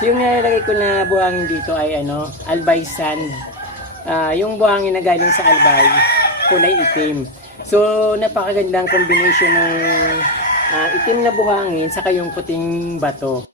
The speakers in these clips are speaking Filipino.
So yung nilalagay ko na buhangin dito ay albay sand. Yung buhangin na galing sa albay, kulay itim. So napakagandang combination ng itim na buhangin saka yung puting bato.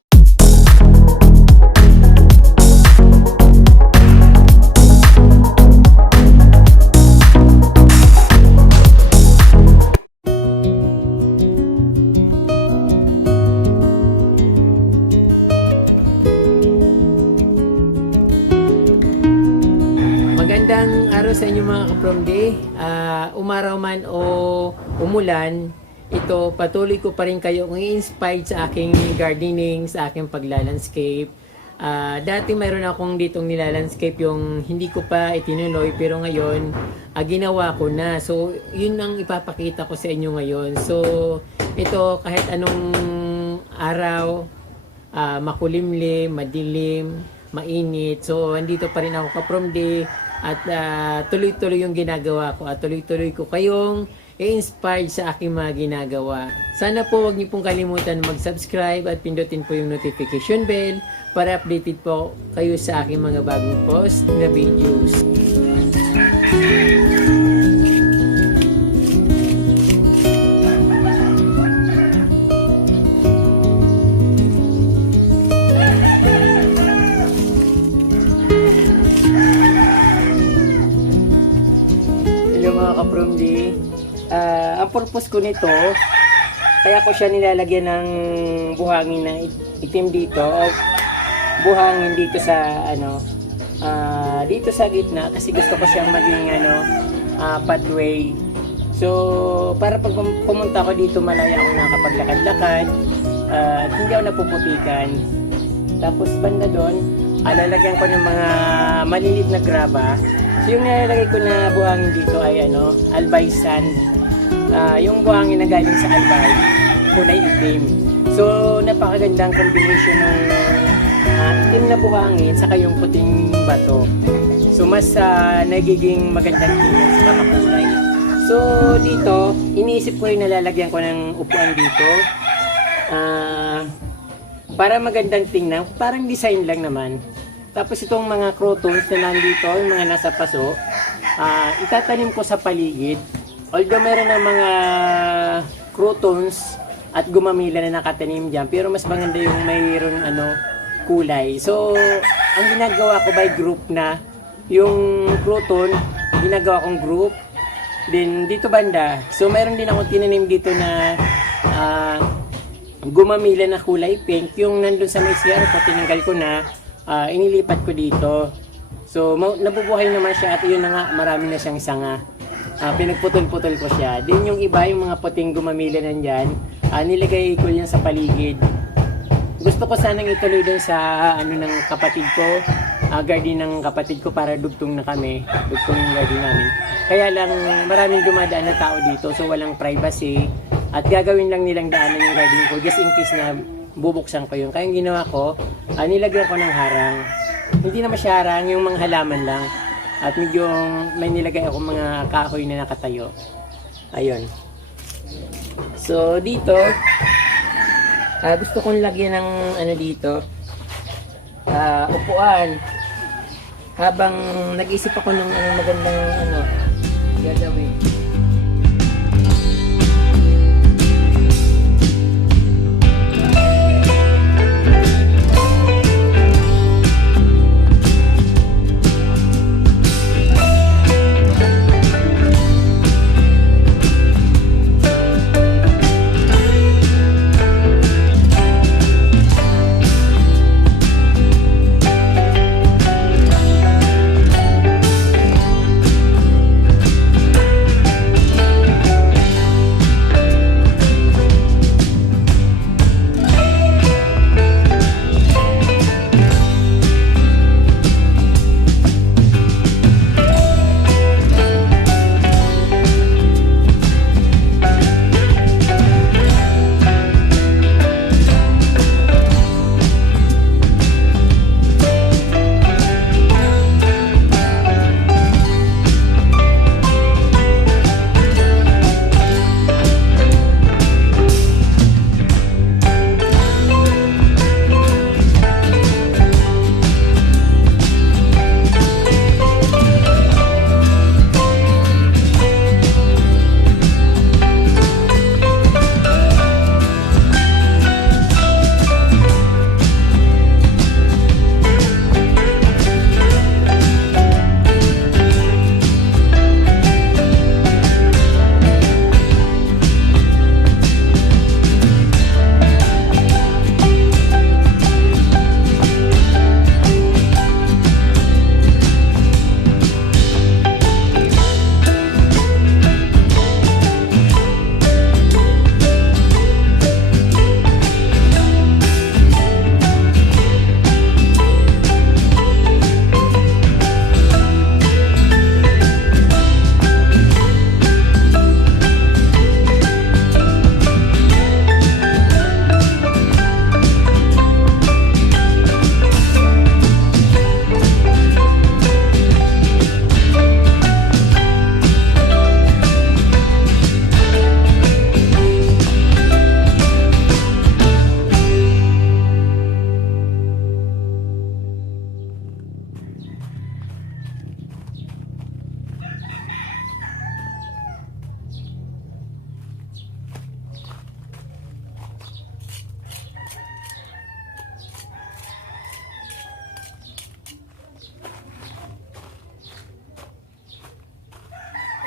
Magandang araw sa inyo mga ka-Promde. Umaraw man o umulan, ito patuloy ko pa rin kayong i-inspired sa aking gardening, sa aking paglalandscape. Dati mayroon akong ditong nilalandscape yung hindi ko pa itinuloy, pero ngayon ginawa ko na. So yun ang ipapakita ko sa inyo ngayon. So ito kahit anong araw, makulimlim, madilim, mainit. So andito pa rin ako ka-Promde. At tuloy-tuloy yung ginagawa ko at tuloy-tuloy ko kayong i-inspired sa aking mga ginagawa. Sana po wag niyo pong kalimutan mag-subscribe at pindutin po yung notification bell para updated po kayo sa aking mga bagong post na videos. Ka-Promde, ang purpose ko nito, kaya ko siya nilalagyan ng buhangin na itim dito o buhangin dito sa dito sa gitna, kasi gusto ko siyang maging pathway. So para pag pumunta ako dito, malaya ako nakapaglakad-lakad at hindi ako napuputikan. Tapos banda doon, lalagyan ko ng mga maliliit na graba. So yung nilalagay ko na buhangin dito ay albay sand. Yung buhangin na galing sa albay, kulay itim. So napakagandang combination ng itim na buhangin saka yung puting bato. So mas nagiging magandang tingnan sa makulay. So dito, iniisip ko rin nalalagyan ko ng upuan dito. Para magandang tingnan, parang design lang naman. Tapos itong mga crotons na nandito, yung mga nasa paso, itatanim ko sa paligid. Although meron ng mga crotons at gumamila na nakatanim dyan, pero mas maganda yung mayroon kulay. So, ang ginagawa ko by group na, yung croton, ginagawa kong group. Then, dito banda, so meron din akong tinanim dito na gumamila na kulay pink. Yung nandun sa may CR ko, tinanggal ko na, inilipat ko dito. So nabubuhay naman siya at yun na nga, marami na siyang sanga. Pinagputol-putol ko siya. Din yung iba, yung mga puting gumamila nandyan, nilagay ko yan sa paligid. Gusto ko sanang ituloy dun sa ng kapatid ko, garden ng kapatid ko, para dugtong na kami, dugtong yung garden namin. Kaya lang maraming dumadaan na tao dito, so walang privacy at gagawin lang nilang daanan yung garden ko just in case na bubuksan ko yun. Kaya yung ginawa ko, nilagyan ko ng harang. Hindi naman siya harang, yung mga halaman lang. At medyo may nilagay ako mga kahoy na nakatayo. Ayun. So dito, gusto kong lagyan ng dito, upuan. Habang nag-isip ako ng magandang gagawin.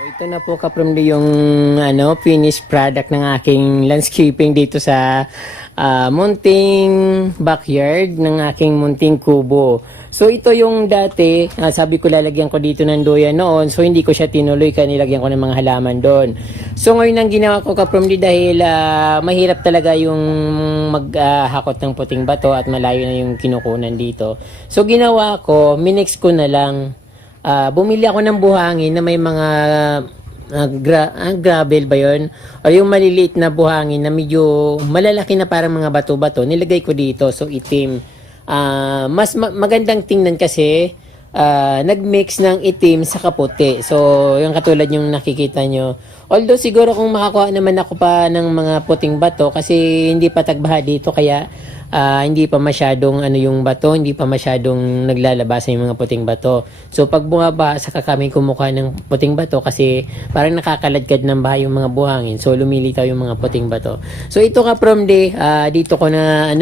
Ito na po kaprimdi yung finished product ng aking landscaping dito sa munting backyard ng aking munting kubo. So ito yung dati, sabi ko lalagyan ko dito ng doya noon, so hindi ko siya tinuloy kaya nilagyan ko ng mga halaman doon. So ngayon ang ginawa ko kaprimdi dahil mahirap talaga yung maghakot ng puting bato at malayo na yung kinukunan dito. So ginawa ko, minix ko na lang. Bumili ako ng buhangin na may mga gravel ba yun? O yung maliliit na buhangin na medyo malalaki na parang mga bato-bato, nilagay ko dito. So itim. Mas magandang tingnan kasi nagmix ng itim sa kaputi. So yung katulad yung nakikita nyo. Although siguro kung makakuha naman ako pa ng mga puting bato kasi hindi pa tagbaha dito kaya hindi pa masyadong yung bato, hindi pa masyadong naglalabasan yung mga puting bato. So pag bumaba, saka kami kumukuha ng puting bato kasi parang nakakaladkad ng bahay yung mga buhangin. So lumilitaw yung mga puting bato. So ito ka from dito ko na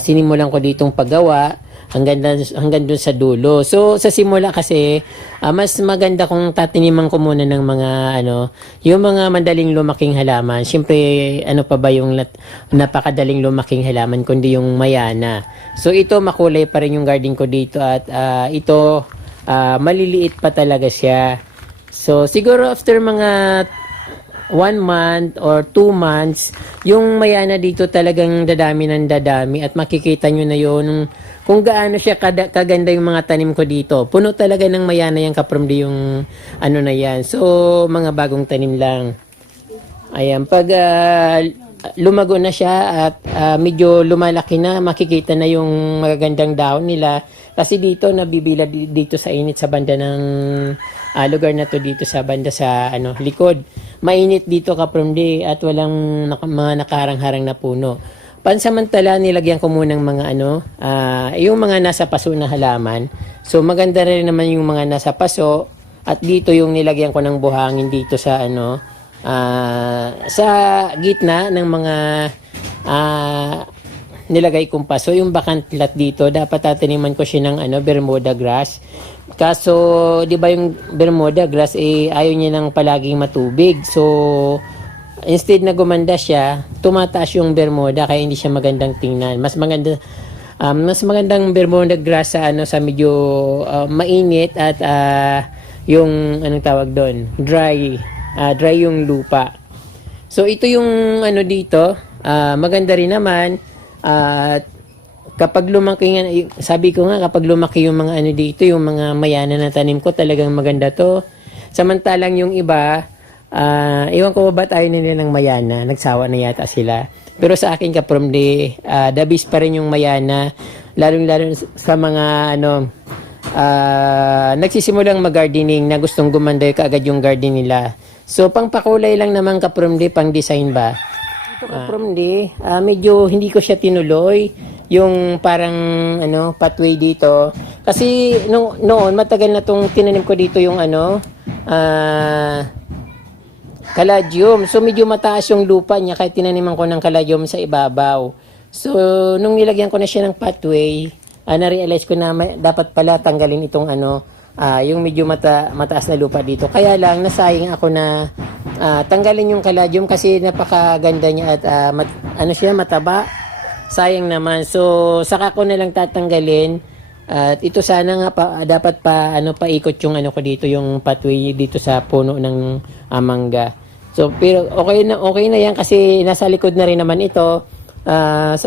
sinimulan ko ditong paggawa hanggang dun sa dulo. So sa simula kasi mas maganda kung tatiniman ko muna ng mga yung mga madaling lumaking halaman. Siyempre pa ba yung napakadaling lumaking halaman kundi yung mayana. So ito makulay pa rin yung garden ko dito at ito maliliit pa talaga siya. So siguro after mga 1 month or 2 months, yung mayana dito talagang dadami ng dadami at makikita nyo na yun kung gaano siya kaganda yung mga tanim ko dito. Puno talaga ng mayana yung kapromdi yung na yan. So, mga bagong tanim lang. Ayan, pag lumago na siya at medyo lumalaki na, makikita na yung magagandang dahon nila. Kasi dito, nabibila dito sa init sa banda ng lugar na to dito sa banda sa likod. Mainit dito kapromdi at walang mga nakaharang-harang na puno. Pansamantala, nilagyan ko munang mga yung mga nasa paso na halaman. So maganda rin naman yung mga nasa paso at dito yung nilagyan ko ng buhangin dito sa sa gitna ng mga nilagay kong paso. Yung vacant lot dito, dapat tataniman ko siya ng Bermuda grass. Kaso, di ba yung Bermuda grass, ayaw niya ng palaging matubig. So, instead na gumanda siya, tumataas yung Bermuda, kaya hindi siya magandang tingnan. Mas magandang Bermuda grass sa medyo mainit at yung, anong tawag doon? Dry yung lupa. So, ito yung dito, maganda rin naman, at kapag lumaki nga, sabi ko nga kapag lumaki yung mga dito, yung mga mayana na tanim ko, talagang maganda to. Samantalang yung iba, iwan ko ba tayo nila ng mayana, nagsawa na yata sila. Pero sa akin kapromdi, dabis pa rin yung mayana, lalo sa mga nagsisimulang mag-gardening na gustong gumanda kaagad yung garden nila. So pangpakulay lang naman kapromdi, pang design ba? Ito kapromdi, medyo hindi ko siya tinuloy yung parang pathway dito kasi noon matagal na tong tinanim ko dito yung caladium. So medyo mataas yung lupa niya kaya tinaniman ko ng caladium sa ibabaw. So nung nilagyan ko na siya ng pathway, na-realize ko na dapat pala tanggalin itong yung medyo mataas na lupa dito. Kaya lang nasayang ako na tanggalin yung caladium kasi napakaganda niya at siya mataba. Sayang naman. So saka ko na lang tatanggalin. At ito sana nga dapat paikot yung ko dito, yung pathway dito sa puno ng mangga. So pero okay na yan kasi nasa likod na rin naman ito.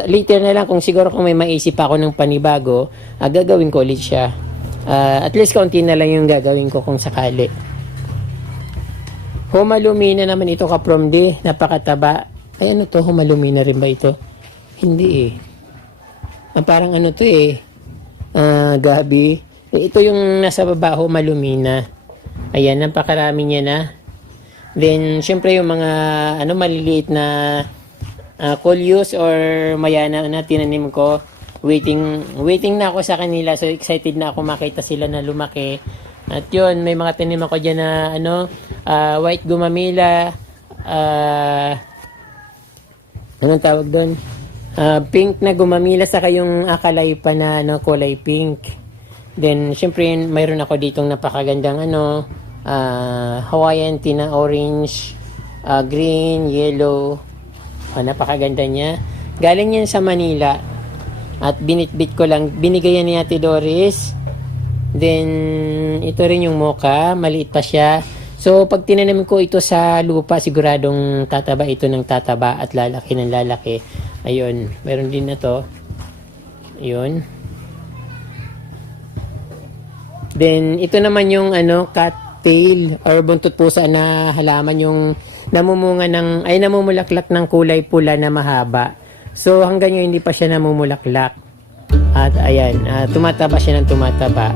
Later na lang kung siguro kung may maisip ako ng panibago, gagawin ko ulit siya. At least kaunti na lang yung gagawin ko kung sakali. Humalumina naman ito kapromdi, napakataba. Ay to, humalumina rin ba ito? Hindi parang to gabi. Ito yung nasa baba, humalumina. Ayan, napakarami niya na. Then, syempre yung mga maliliit na coleus or mayana na tinanim ko. Waiting na ako sa kanila. So, excited na ako makita sila na lumaki. At yun, may mga tanim ako dyan na white gumamila. Anong tawag doon? Pink na gumamila saka yung kalaypa na kulay pink. Then syempre mayroon ako ditong napakagandang Hawaiian tea na orange, green, yellow. Napakaganda niya. Galing yan sa Manila. At binitbit ko lang. Binigay yan ni Ate Doris. Then, ito rin yung mocha. Maliit pa siya. So, pag tinanim ko ito sa lupa, siguradong tataba ito ng tataba at lalaki ng lalaki. Ayun. Meron din na to. Ayun. Then, ito naman yung cattail or buntot pusa na halaman yung namumulaklak ng kulay pula na mahaba. So, hanggang ngayon hindi pa siya namumulaklak. At ayan, tumataba siya ng tumataba.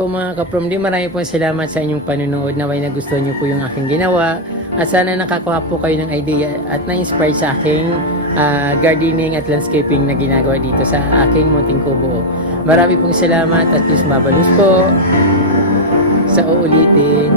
po mga ka-From D, marami po salamat sa inyong panunood. Naway nagustuhan niyo po yung aking ginawa. At sana nakakuha po kayo ng idea at na-inspire sa aking gardening at landscaping na ginagawa dito sa aking munting kubo. Marami pong salamat at please mabalus po sa uulitin.